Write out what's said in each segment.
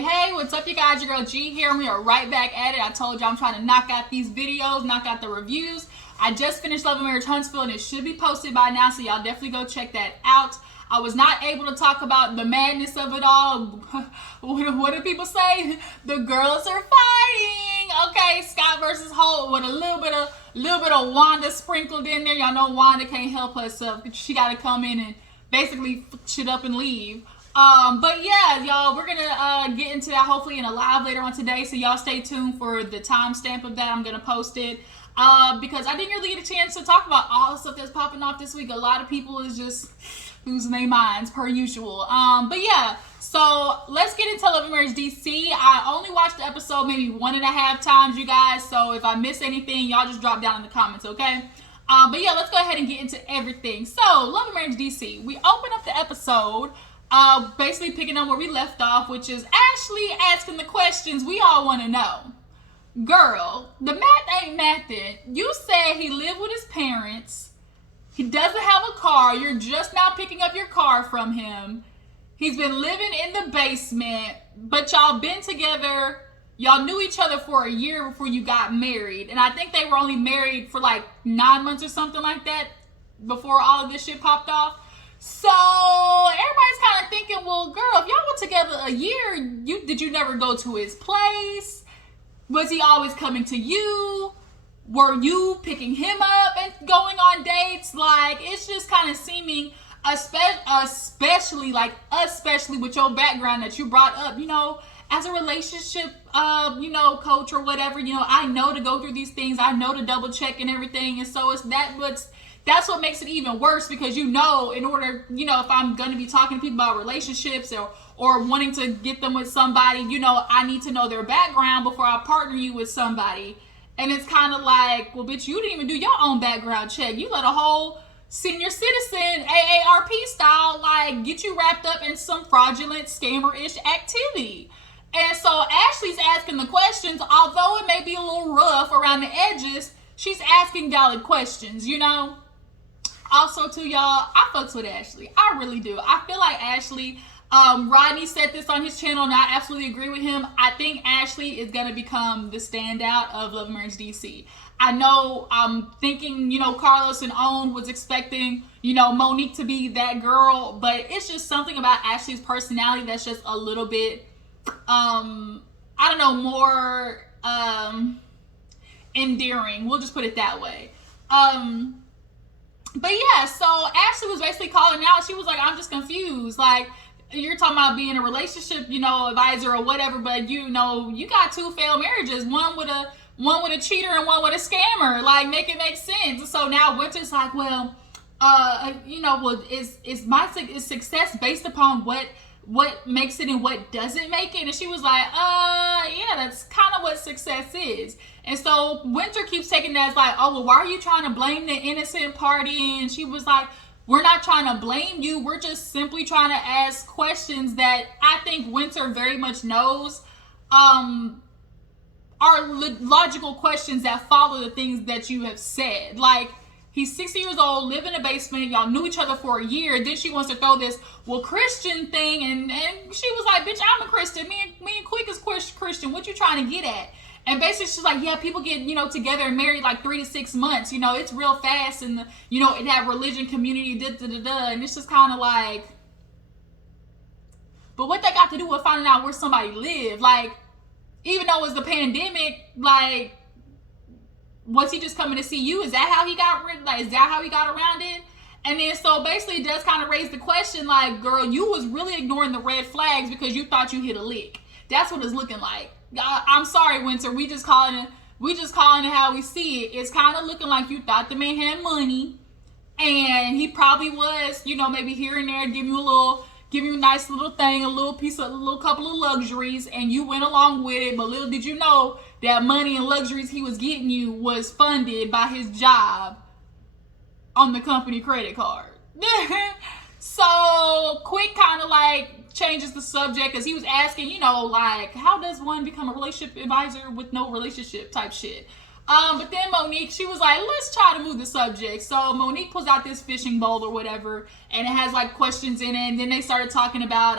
Hey, what's up you guys? Your girl G here, and we are right back at it. I told you I'm trying to knock out these videos, knock out the reviews. I just finished Love and Marriage Huntsville, and it should be posted by now, so y'all definitely go check that out. I was not able to talk about the madness of it all. What do people say? The girls are fighting. Okay, Scott versus Holt with a little bit of Wanda sprinkled in there. Y'all know Wanda can't help herself. She got to come in and basically shit up and leave. But yeah, y'all, we're gonna get into that hopefully in a live later on today, so y'all stay tuned for the timestamp of that. I'm gonna post it because I didn't really get a chance to talk about all the stuff that's popping off this week. A lot of people is just losing their minds per usual. But yeah, so let's get into Love and Marriage DC. I only watched the episode maybe 1.5 times, you guys, so if I miss anything, y'all just drop down in the comments, okay? But yeah, let's go ahead and get into everything. So Love and Marriage DC, we open up the episode basically picking up where we left off, which is Ashley asking the questions we all want to know. Girl, the math ain't mathin'. You said he lived with his parents. He doesn't have a car. You're just now picking up your car from him. He's been living in the basement, but y'all been together. Y'all knew each other for a year before you got married. And I think they were only married for like 9 months or something like that before all of this shit popped off. So everybody's kind of thinking, well, girl, if y'all were together a year, did you never go to his place? Was he always coming to you? Were you picking him up and going on dates? Like, it's just kind of seeming, especially with your background that you brought up, you know, as a relationship, coach or whatever, you know, I know to go through these things. I know to double check and everything. And so that's what makes it even worse, because you know, in order, you know, if I'm going to be talking to people about relationships or wanting to get them with somebody, you know, I need to know their background before I partner you with somebody. And it's kind of like, well, bitch, you didn't even do your own background check. You let a whole senior citizen, AARP style, like, get you wrapped up in some fraudulent scammer-ish activity. And so Ashley's asking the questions, although it may be a little rough around the edges, she's asking valid questions, you know? Also, too, y'all, I fucks with Ashley. I really do. I feel like Ashley, Rodney said this on his channel, and I absolutely agree with him. I think Ashley is going to become the standout of Love and Marriage DC. I know I'm thinking, you know, Carlos and Owen was expecting, you know, Monique to be that girl, but it's just something about Ashley's personality that's just a little bit, I don't know, more endearing. We'll just put it that way. But yeah, so Ashley was basically calling out. She was like, I'm just confused. Like, you're talking about being a relationship, you know, advisor or whatever, but you know, you got 2 failed marriages, one with a cheater and one with a scammer. Like, make it make sense. So now Winter's like, well, you know, well, is success based upon what makes it and what doesn't make it? And she was like, yeah, that's kind of what success is. And so Winter keeps taking that as like, oh, well, why are you trying to blame the innocent party? And she was like, we're not trying to blame you. We're just simply trying to ask questions that I think Winter very much knows are logical questions that follow the things that you have said. Like, he's 60 years old, live in a basement. Y'all knew each other for a year. Then she wants to throw this, well, Christian thing. And she was like, bitch, I'm a Christian. Me and Quick is Christian. What you trying to get at? And basically she's like, yeah, people get, you know, together and married like 3 to 6 months. You know, it's real fast. And, you know, it had religion, community, And it's just kind of like, but what that got to do with finding out where somebody lived? Like, even though it was the pandemic, like, was he just coming to see you? Is that how he got around it? And then so basically it does kind of raise the question, like, girl, you was really ignoring the red flags because you thought you hit a lick. That's what it's looking like. I'm sorry, Winter. We just calling it how we see it. It's kind of looking like you thought the man had money, and he probably was, you know, maybe here and there give you a nice little thing, a little couple of luxuries, and you went along with it. But little did you know that money and luxuries he was getting you was funded by his job on the company credit card. So Quick kind of like changes the subject because he was asking, you know, like, how does one become a relationship advisor with no relationship type shit? But then Monique, she was like, let's try to move the subject. So Monique pulls out this fishing bowl or whatever, and it has like questions in it. And then they started talking about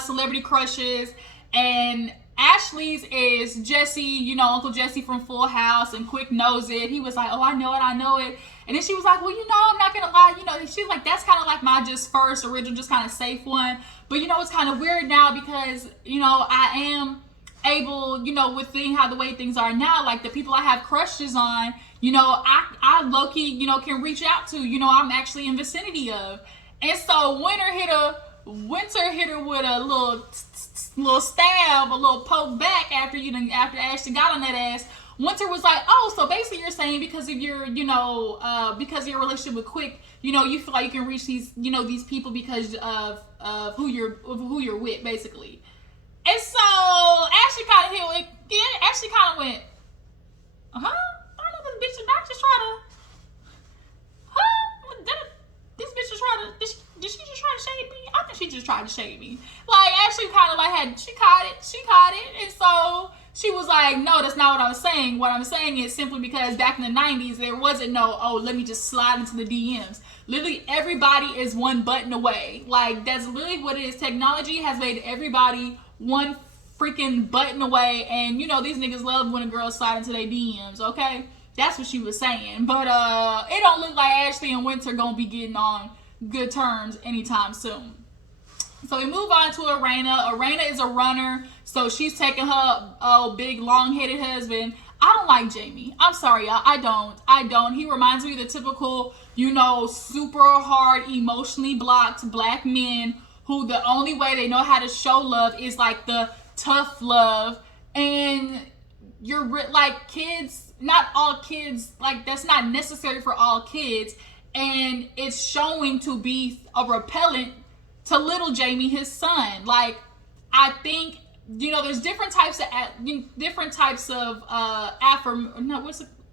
celebrity crushes, and Ashley's is Jesse, you know, Uncle Jesse from Full House, and Quick knows it. He was like, oh, I know it. And then she was like, well, you know, I'm not gonna lie, you know, she's like, that's kind of like my just first original, just kind of safe one. But you know, it's kind of weird now because, you know, I am able, you know, with how the way things are now, like the people I have crushes on, you know, I low-key, you know, can reach out to, you know, I'm actually in vicinity of. And so Winter hit her with a little stab, a little poke back after Ashley got on that ass. Winter was like, oh, so basically you're saying because of your, you know, because of your relationship with Quick, you know, you feel like you can reach these, you know, these people because of who you're with, basically. And so Ashley kind of hit, yeah, Ashley kind of went, I know this bitch did not just try to, this bitch just try to, did she just try to shade me? I think she just tried to shade me. Like, Ashley kind of like she caught it. And so she was like, no, that's not what I was saying. What I'm saying is simply because back in the 90s, there wasn't no, oh, let me just slide into the DMs. Literally, everybody is one button away. Like, that's literally what it is. Technology has made everybody one freaking button away. And, you know, these niggas love when a girl slide into their DMs, okay? That's what she was saying. But it don't look like Ashley and Winter gonna be getting on good terms anytime soon. So we move on to Erana. Erana is a runner, so she's taking her big long-headed husband. I don't like Jamie. I'm sorry, y'all. I don't. He reminds me of the typical, you know, super hard, emotionally blocked black men who the only way they know how to show love is like the tough love. And you're like, kids, not all kids, like that's not necessary for all kids. And it's showing to be a repellent to little Jamie, his son. Like, I think, you know, there's different types of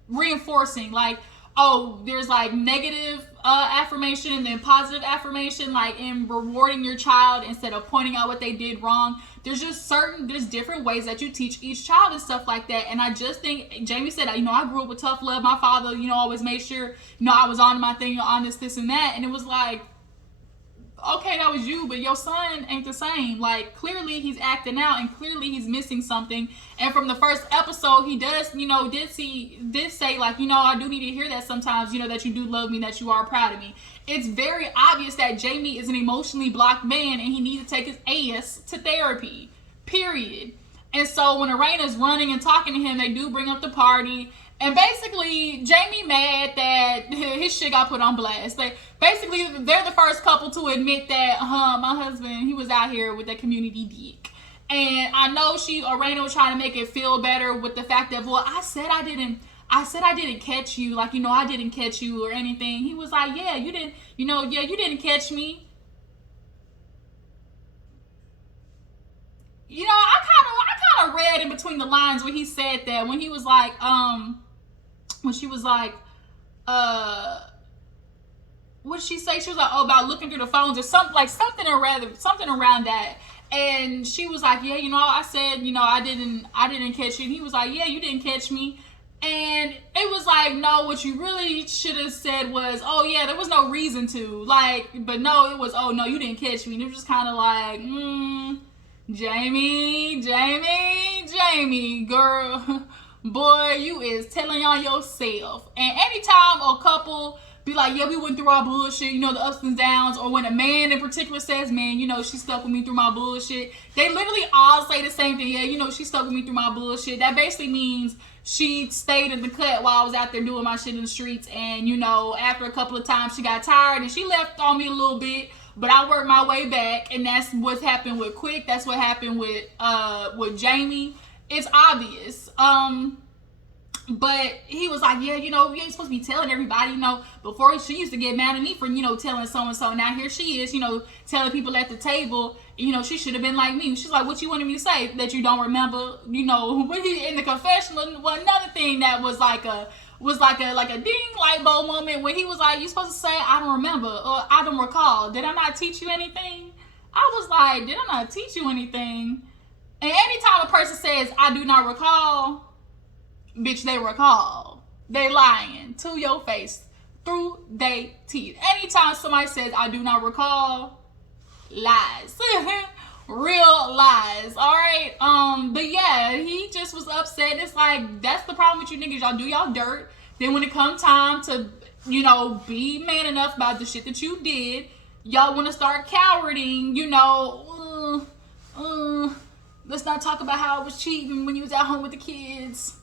reinforcing. Like, oh, there's like negative affirmation and then positive affirmation, like in rewarding your child instead of pointing out what they did wrong. There's different ways that you teach each child and stuff like that. And I just think Jamie said, you know, I grew up with tough love. My father, you know, always made sure, you know, I was on my thing, you know, on this and that. And it was like, okay, that was you, but your son ain't the same. Like, clearly he's acting out and clearly he's missing something. And from the first episode, he does, you know, did say, like, you know, I do need to hear that sometimes, you know, that you do love me, that you are proud of me. It's very obvious that Jamie is an emotionally blocked man and he needs to take his ass to therapy, period. And so when Erana's running and talking to him, they do bring up the party. And basically, Jamie mad that his shit got put on blast. They're the first couple to admit that, my husband, he was out here with that community dick. And I know Erana was trying to make it feel better with the fact that, well, I said I didn't catch you. Like, you know, I didn't catch you or anything. He was like, yeah, you didn't, you know, yeah, you didn't catch me. You know, I kind of read in between the lines when he said that, when he was like, when she was like, what did she say? She was like, oh, about looking through the phones or something around that. And she was like, yeah, you know, I said, you know, I didn't catch you. And he was like, yeah, you didn't catch me. And it was like, no, what you really should have said was, oh yeah, there was no reason to, like, but no, it was, oh no, you didn't catch me. And it was just kind of like, Jamie, girl, boy, you is telling on yourself. And anytime a couple be like, yeah, we went through our bullshit, you know, the ups and downs, or when a man in particular says, man, you know, she stuck with me through my bullshit, they literally all say the same thing. Yeah, you know, she stuck with me through my bullshit. That basically means she stayed in the cut while I was out there doing my shit in the streets. And, you know, after a couple of times, she got tired and she left on me a little bit. But I worked my way back, and that's what's happened with Quick. That's what happened with Jamie. It's obvious. But he was like, yeah, you know, you ain't supposed to be telling everybody, you know. Before, she used to get mad at me for, you know, telling so-and-so. Now here she is, you know, telling people at the table, you know, she should have been like me. She's like, what you wanted me to say? That you don't remember, you know, when he in the confessional. Well, another thing that was like a ding light bulb moment when he was like, you supposed to say, I don't remember, or I don't recall. Did I not teach you anything? I was like, did I not teach you anything? And anytime a person says, I do not recall, bitch, they recall. They lying to your face through they teeth. Anytime somebody says, I do not recall, lies. Real lies. All right. But yeah, he just was upset. It's like, that's the problem with you niggas. Y'all do y'all dirt. Then when it come time to, you know, be man enough about the shit that you did, y'all want to start cowarding, you know, let's not talk about how I was cheating when you was at home with the kids.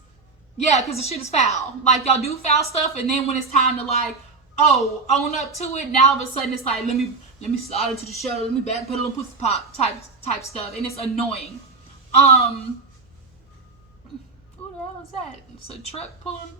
Yeah, because the shit is foul. Like, y'all do foul stuff, and then when it's time to, like, oh, own up to it, now all of a sudden it's like, let me slide into the show, let me back pedal and pussy pop type stuff, and it's annoying. Who the hell is that? It's a truck pulling.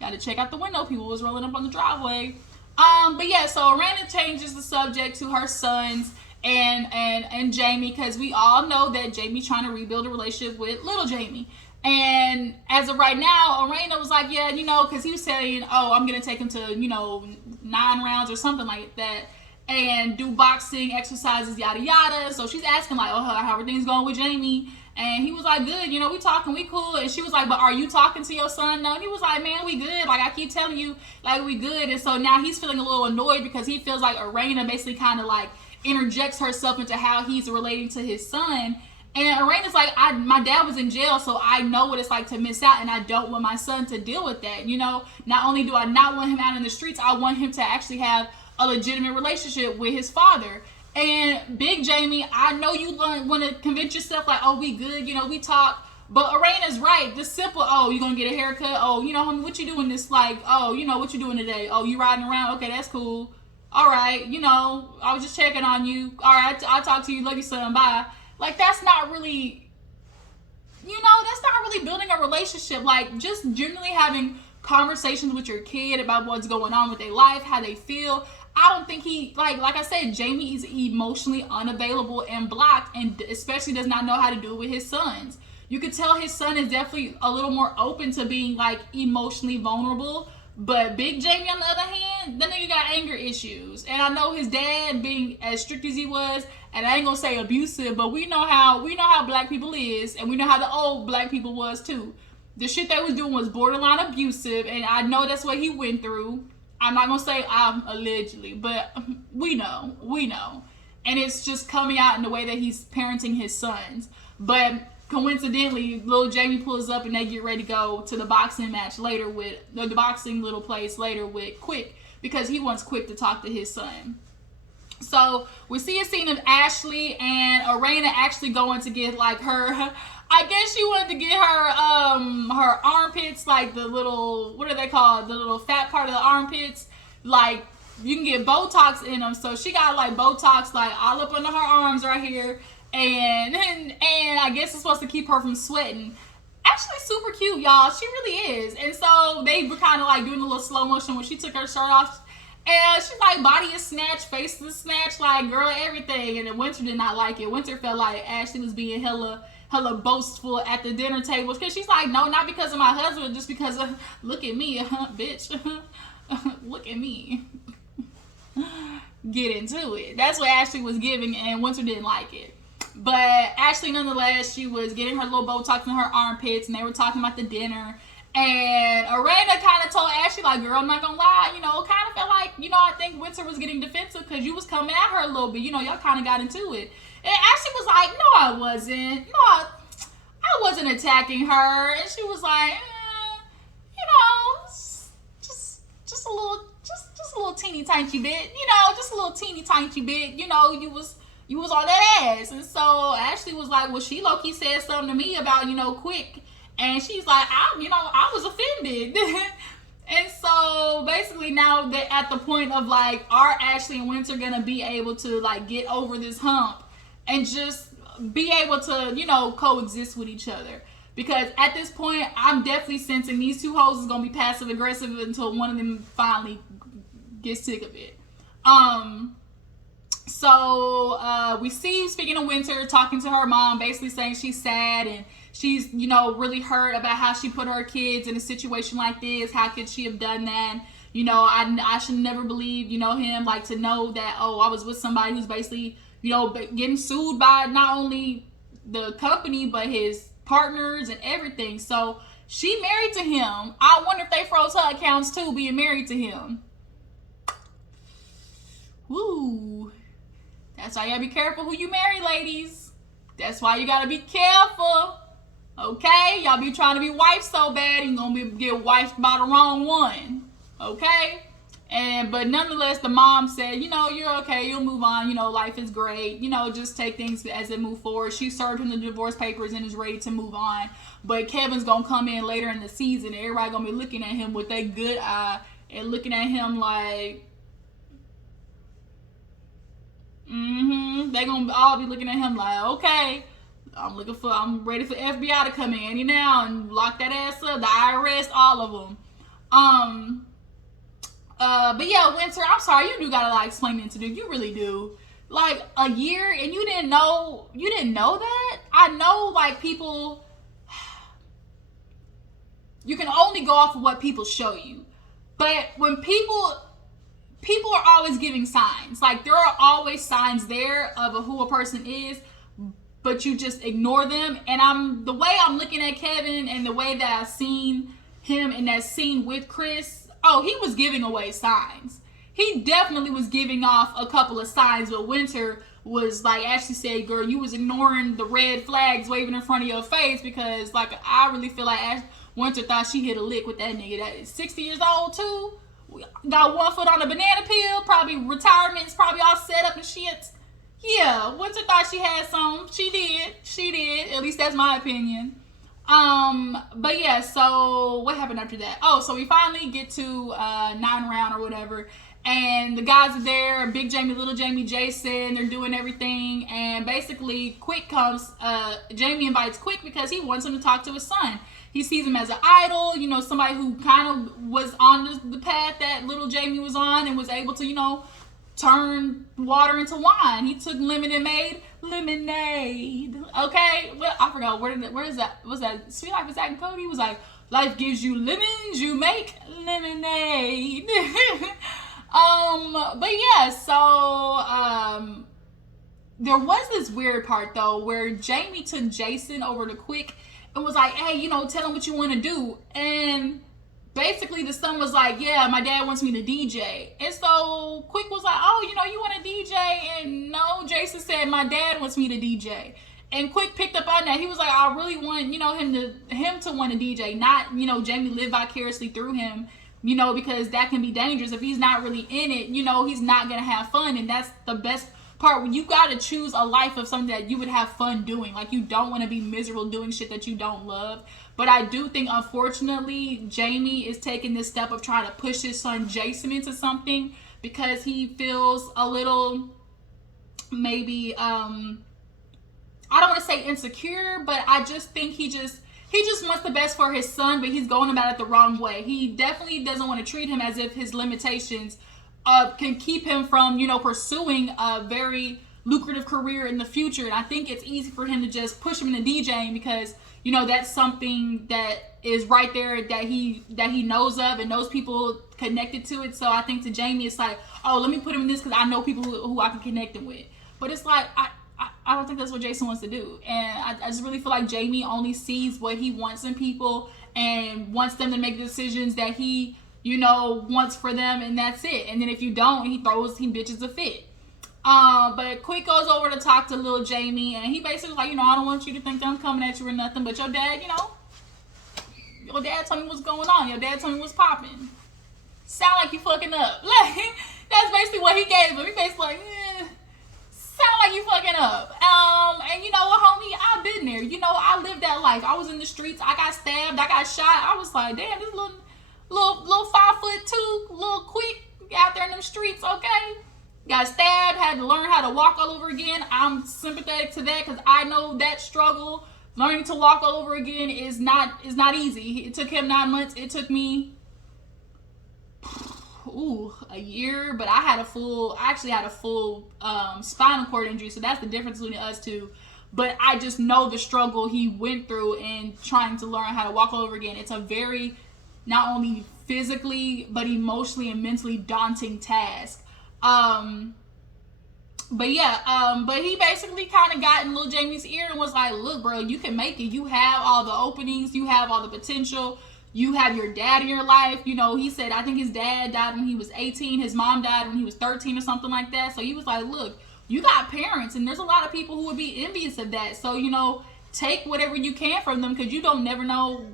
Had to check out the window. People was rolling up on the driveway. But yeah, so Erana changes the subject to her sons and Jamie, because we all know that Jamie's trying to rebuild a relationship with little Jamie. And as of right now, Erana was like, yeah, you know, because he was saying, oh, I'm going to take him to, you know, 9 rounds or something like that, and do boxing, exercises, yada, yada. So she's asking, like, oh, how everything's going with Jamie? And he was like, good, you know, we talking, we cool. And she was like, but are you talking to your son? No. And he was like, man, we good. Like, I keep telling you, like, we good. And so now he's feeling a little annoyed because he feels like Erana basically kind of, like, interjects herself into how he's relating to his son. And Erana's like, my dad was in jail, so I know what it's like to miss out, and I don't want my son to deal with that. You know, not only do I not want him out in the streets, I want him to actually have a legitimate relationship with his father. And Big Jamie, I know you want to convince yourself like, oh, we good, you know, we talk. But Erana's right. This simple, oh, you gonna get a haircut? Oh, you know, homie, what you doing this, like, oh, you know, what you doing today? Oh, you riding around? Okay, that's cool. All right, you know, I was just checking on you. All right, I'll talk to you. Love you, son. Bye. Like, that's not really, you know, that's not really building a relationship. Like, just generally having conversations with your kid about what's going on with their life, how they feel. I don't think he, like I said, Jamie is emotionally unavailable and blocked, and especially does not know how to do it with his sons. You could tell his son is definitely a little more open to being, like, emotionally vulnerable. But Big Jamie, on the other hand, that nigga got anger issues. And I know his dad, being as strict as he was, and I ain't gonna say abusive, but we know how black people is, and we know how the old black people was too. The shit they was doing was borderline abusive, and I know that's what he went through. I'm not gonna say allegedly, but we know. And it's just coming out in the way that he's parenting his sons. But coincidentally, little Jamie pulls up and they get ready to go to the boxing match later with the boxing little place later with Quick, because he wants Quick to talk to his son. So we see a scene of Ashley and Erana actually going to get, like, her, I guess she wanted to get her armpits, like the little, what are they called, the little fat part of the armpits, like, you can get Botox in them. So she got, like, Botox, like, all up under her arms right here. And I guess it's supposed to keep her from sweating. Actually super cute, y'all. She really is. And so they were kind of like doing a little slow motion when she took her shirt off. And she's like, body is snatched, face is snatched, like, girl, everything. And then Winter did not like it. Winter felt like Ashley was being hella boastful at the dinner table. Because she's like, no, not because of my husband, just because of, look at me, bitch. Look at me. Get into it. That's what Ashley was giving, and Winter didn't like it. But Ashley, nonetheless, she was getting her little Botox in her armpits, and they were talking about the dinner. And Erana kind of told Ashley, like, girl, I'm not gonna lie, you know, kind of felt like, you know, I think Winter was getting defensive because you was coming at her a little bit. You know, y'all kind of got into it. And Ashley was like, no, I wasn't. No, I wasn't attacking her. And she was like, you know, just a little teeny tiny bit. You know, just a little teeny tiny bit. You know, you was on that ass. And so Ashley was like, well, she low-key said something to me about, you know, Quick. And she's like, I was offended. And so basically now they're at the point of, like, are Ashley and Winter gonna be able to, like, get over this hump and just be able to, you know, coexist with each other? Because at this point, I'm definitely sensing these two hoes is gonna be passive aggressive until one of them finally gets sick of it. So we see, speaking of Winter, talking to her mom, basically saying she's sad and she's, you know, really hurt about how she put her kids in a situation like this. How could she have done that? You know, I should never believe, you know, him, like, to know that, oh, I was with somebody who's basically, you know, getting sued by not only the company, but his partners and everything. So she married to him. I wonder if they froze her accounts too, being married to him. Woo. That's why you gotta be careful who you marry, ladies. That's why you gotta be careful. Okay? Y'all be trying to be wife so bad, you're gonna get wifed by the wrong one. Okay? But nonetheless, the mom said, you're okay, you'll move on, life is great, just take things as it move forward. She served him the divorce papers and is ready to move on. But Kevin's gonna come in later in the season, and everybody gonna be looking at him with a good eye and looking at him like, they gonna all be looking at him like, okay, I'm ready for FBI to come in now and lock that ass up, the IRS, all of them. But yeah, Winter, I'm sorry, you do gotta explain it to do. You really do. Like a year and you didn't know that? I know people, you can only go off of what people show you. But when people are always giving signs. Like there are always signs there of who a person is, but you just ignore them. And the way I'm looking at Kevin and the way that I've seen him in that scene with Chris, he was giving away signs. He definitely was giving off a couple of signs, but Winter was like Ashley said, girl, you was ignoring the red flags waving in front of your face because I really feel like Winter thought she hit a lick with that nigga that is 60 years old too. Got one foot on a banana peel, probably retirement's probably all set up and shit. Yeah, Winter thought she had some. She did. At least that's my opinion. But yeah, so what happened after that? So we finally get to 9 round or whatever, and the guys are there, Big Jamie, Little Jamie, Jason, they're doing everything, and basically Quick comes, Jamie invites Quick because he wants him to talk to his son. He sees him as an idol, somebody who kind of was on the path that Little Jamie was on and was able to, turn water into wine. He took lemon and made lemonade. Okay? Well, I forgot. Where is that? Was that Sweet Life of Zach and Cody? He was like, life gives you lemons, you make lemonade. But yeah, so there was this weird part though where Jamie took Jason over to Quick and was like, hey, tell him what you want to do. And basically the son was like, yeah, my dad wants me to DJ. And so Quick was like, oh, you want to DJ? And no, Jason said, my dad wants me to DJ. And Quick picked up on that. He was like, I really want, him to want to DJ, not, Jamie live vicariously through him, because that can be dangerous. If he's not really in it, he's not going to have fun. And that's the best part. When you got to choose a life of something that you would have fun doing. Like, you don't want to be miserable doing shit that you don't love. But I do think, unfortunately, Jamie is taking this step of trying to push his son Jason into something because he feels a little, maybe, I don't want to say insecure, but I just think he just wants the best for his son, but he's going about it the wrong way. He definitely doesn't want to treat him as if his limitations can keep him from, pursuing a very lucrative career in the future. And I think it's easy for him to just push him into DJing because, that's something that is right there that he knows of and knows people connected to it. So I think to Jamie, it's like, oh, let me put him in this because I know people who I can connect him with. But it's like, I don't think that's what Jason wants to do. And I just really feel like Jamie only sees what he wants in people and wants them to make decisions that he, wants for them, and that's it. And then if you don't, he bitches a fit. But Quick goes over to talk to little Jamie, and he basically was like, I don't want you to think that I'm coming at you or nothing, but your dad, your dad told me what's going on. Your dad told me what's popping. Sound like you fucking up. Like, that's basically what he gave him. He basically like, sound like you fucking up. And you know what, homie? I've been there. I lived that life. I was in the streets. I got stabbed. I got shot. I was like, damn, this little 5'2", little Quick out there in them streets, okay? Got stabbed, had to learn how to walk all over again. I'm sympathetic to that because I know that struggle. Learning to walk all over again is not easy. It took him 9 months. It took me a year, but I actually had a full spinal cord injury, so that's the difference between us two. But I just know the struggle he went through in trying to learn how to walk all over again. It's a very, not only physically, but emotionally and mentally daunting task. But he basically kind of got in little Jamie's ear and was like, look, bro, you can make it. You have all the openings. You have all the potential. You have your dad in your life. He said, I think his dad died when he was 18. His mom died when he was 13 or something like that. So he was like, look, you got parents, and there's a lot of people who would be envious of that. So, you know, take whatever you can from them, because you don't never know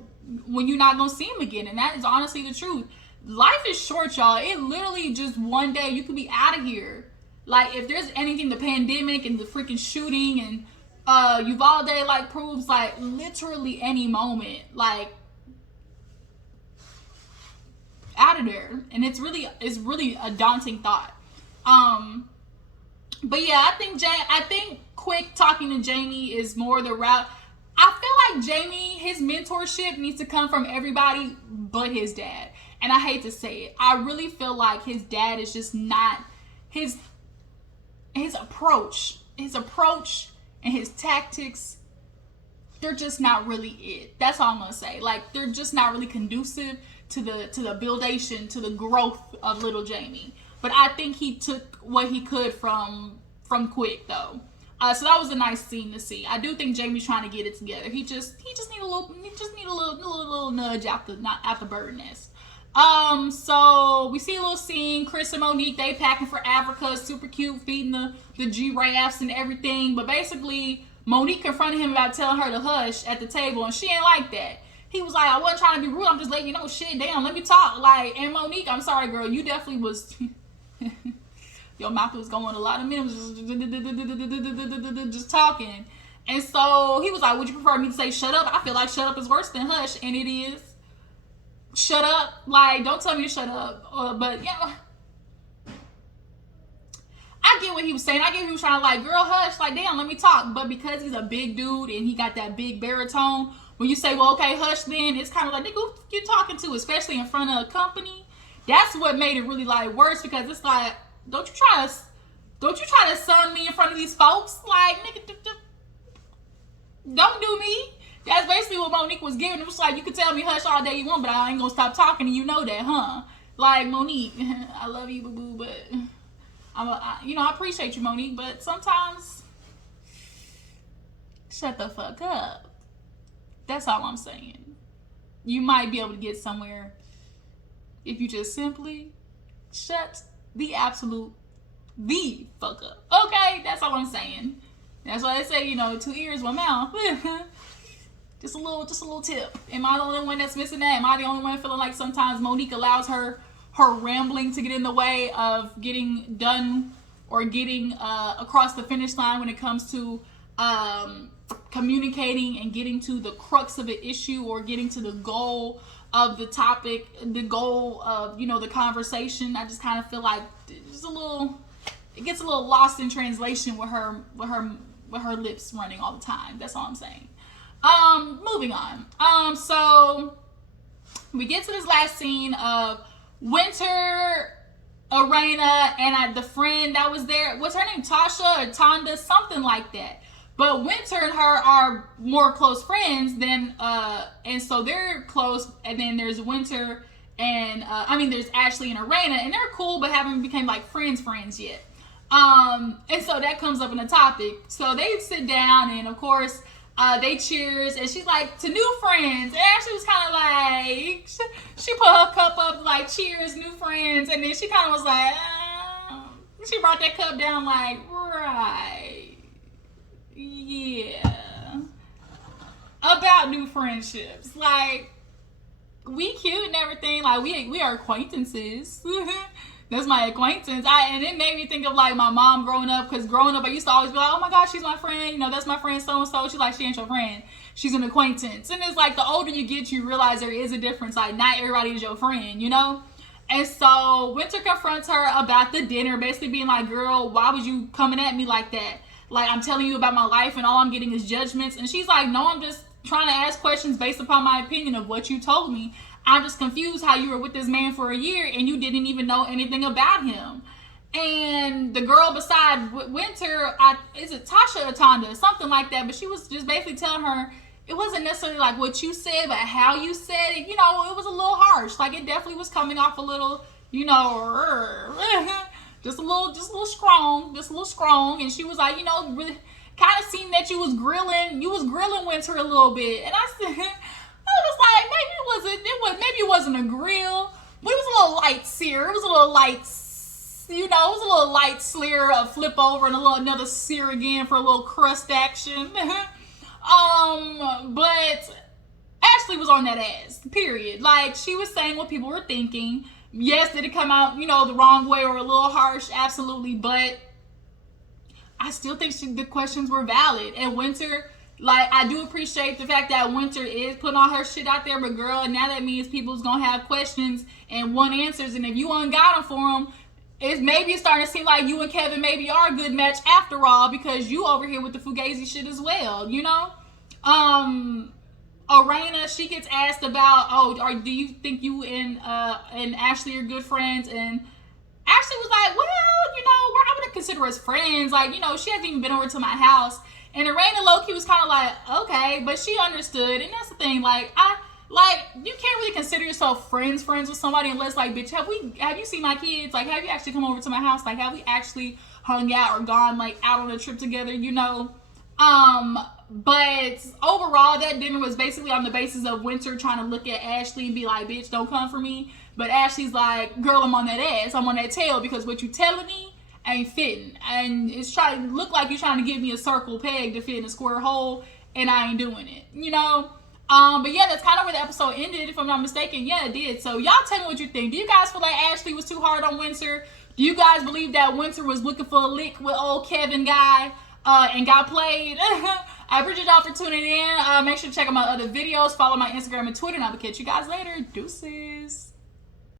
when you're not going to see them again. And that is honestly the truth. Life is short, y'all. It literally just one day you could be out of here. Like, if there's anything, the pandemic and the freaking shooting and Uvalde, like, proves, like, literally any moment, like, out of there. And it's really a daunting thought. But yeah, I think Quick talking to Jamie is more the route. I feel like Jamie, his mentorship needs to come from everybody but his dad. And I hate to say it, I really feel like his dad is just not his approach and his tactics. They're just not really it. That's all I'm gonna say. Like, they're just not really conducive to the buildation, to the growth of little Jamie. But I think he took what he could from Quick, though. So that was a nice scene to see. I do think Jamie's trying to get it together. He just need a little nudge out the bird nest. So we see a little scene. Chris and Monique, they packing for Africa. Super cute, feeding the giraffes and everything. But basically, Monique confronted him about telling her to hush at the table, and she ain't like that. He was like, I wasn't trying to be rude. I'm just letting you know, shit, damn, let me talk. Like, and Monique, I'm sorry, girl, you definitely was. Your mouth was going a lot of minutes, just talking. And so he was like, would you prefer me to say shut up? I feel like shut up is worse than hush, and it is. Shut up. Like, don't tell me to shut up. But, yeah. I get what he was saying. I get he was trying to, like, girl, hush. Like, damn, let me talk. But because he's a big dude and he got that big baritone, when you say, well, okay, hush then, it's kind of like, nigga, who you talking to? Especially in front of a company. That's what made it really, like, worse, because it's like, don't you try to sun me in front of these folks. Like, nigga, don't do me. That's basically what Monique was giving. It was like, you can tell me hush all day you want, but I ain't gonna stop talking, and you know that, huh? Like, Monique, I love you, boo-boo, but I appreciate you, Monique, but sometimes shut the fuck up. That's all I'm saying. You might be able to get somewhere if you just simply shut the fuck up. Okay, that's all I'm saying. That's why they say, 2 ears, 1 mouth. Just a little tip. Am I the only one that's missing that? Am I the only one feeling like sometimes Monique allows her rambling to get in the way of getting done or getting across the finish line when it comes to communicating and getting to the crux of an issue or getting to the goal of the topic, the goal of, the conversation? I just kind of feel like it gets a little lost in translation with her lips running all the time. That's all I'm saying. Moving on. So we get to this last scene of Winter, Erana, and the friend that was there. What's her name? Tasha or Tonda? Something like that. But Winter and her are more close friends than, and so they're close. And then there's Winter and, there's Ashley and Erana, and they're cool, but haven't become like friends yet. And so that comes up in the topic. So they sit down, and of course, they cheers, and she's like, to new friends. And Ashley was kind of like, she put her cup up like, cheers, new friends. And then she kind of was like, she brought that cup down like, right. Yeah. About new friendships. Like, we cute and everything. Like, we are acquaintances. That's my acquaintance. And it made me think of like my mom growing up, because growing up I used to always be like, oh my gosh, she's my friend. That's my friend so-and-so. She's like, she ain't your friend. She's an acquaintance. And it's like the older you get, you realize there is a difference. Like, not everybody is your friend, And so Winter confronts her about the dinner, basically being like, girl, why was you coming at me like that? Like, I'm telling you about my life and all I'm getting is judgments. And she's like, no, I'm just trying to ask questions based upon my opinion of what you told me. I'm just confused how you were with this man for a year and you didn't even know anything about him. And the girl beside Winter, is it Tasha or Tonda? Something like that. But she was just basically telling her it wasn't necessarily like what you said, but how you said it. It was a little harsh. Like, it definitely was coming off a little, just a little strong. And she was like, really kind of seemed that you was grilling Winter a little bit. And I said, I was like, maybe it wasn't a grill, but it was a little light sear. It was a little light you know, it was a little light slur, a flip over, and another sear again for a little crust action. But Ashley was on that ass, period. Like, she was saying what people were thinking. Yes, did it come out, you know, the wrong way or a little harsh? Absolutely. But I still think the questions were valid. And Winter, like, I do appreciate the fact that Winter is putting all her shit out there. But, girl, now that means people's going to have questions and want answers. And if you ain't got them for them, it's starting to seem like you and Kevin maybe are a good match after all, because you over here with the Fugazi shit as well, you know? Erana, she gets asked about, do you think you and Ashley are good friends? And Ashley was like, well, you know, I wouldn't consider us friends. Like, you know, she hasn't even been over to my house. And Erana low-key was kind of like, okay, but she understood. And that's the thing, like, you can't really consider yourself friends with somebody unless, like, bitch, have you seen my kids? Like, have you actually come over to my house? Like, have we actually hung out or gone, like, out on a trip together, you know? But overall, that dinner was basically on the basis of Winter trying to look at Ashley and be like, bitch, don't come for me. But Ashley's like, girl, I'm on that ass. I'm on that tail, because what you telling me ain't fitting. And it's trying to look like you're trying to give me a circle peg to fit in a square hole, and I ain't doing it, you know? But yeah, that's kind of where the episode ended, if I'm not mistaken. Yeah, it did. So y'all tell me what you think. Do you guys feel like Ashley was too hard on Winter? Do you guys believe that Winter was looking for a lick with old Kevin guy and got played? I appreciate y'all for tuning in. Make sure to check out my other videos. Follow my Instagram and Twitter, and I will catch you guys later. Deuces.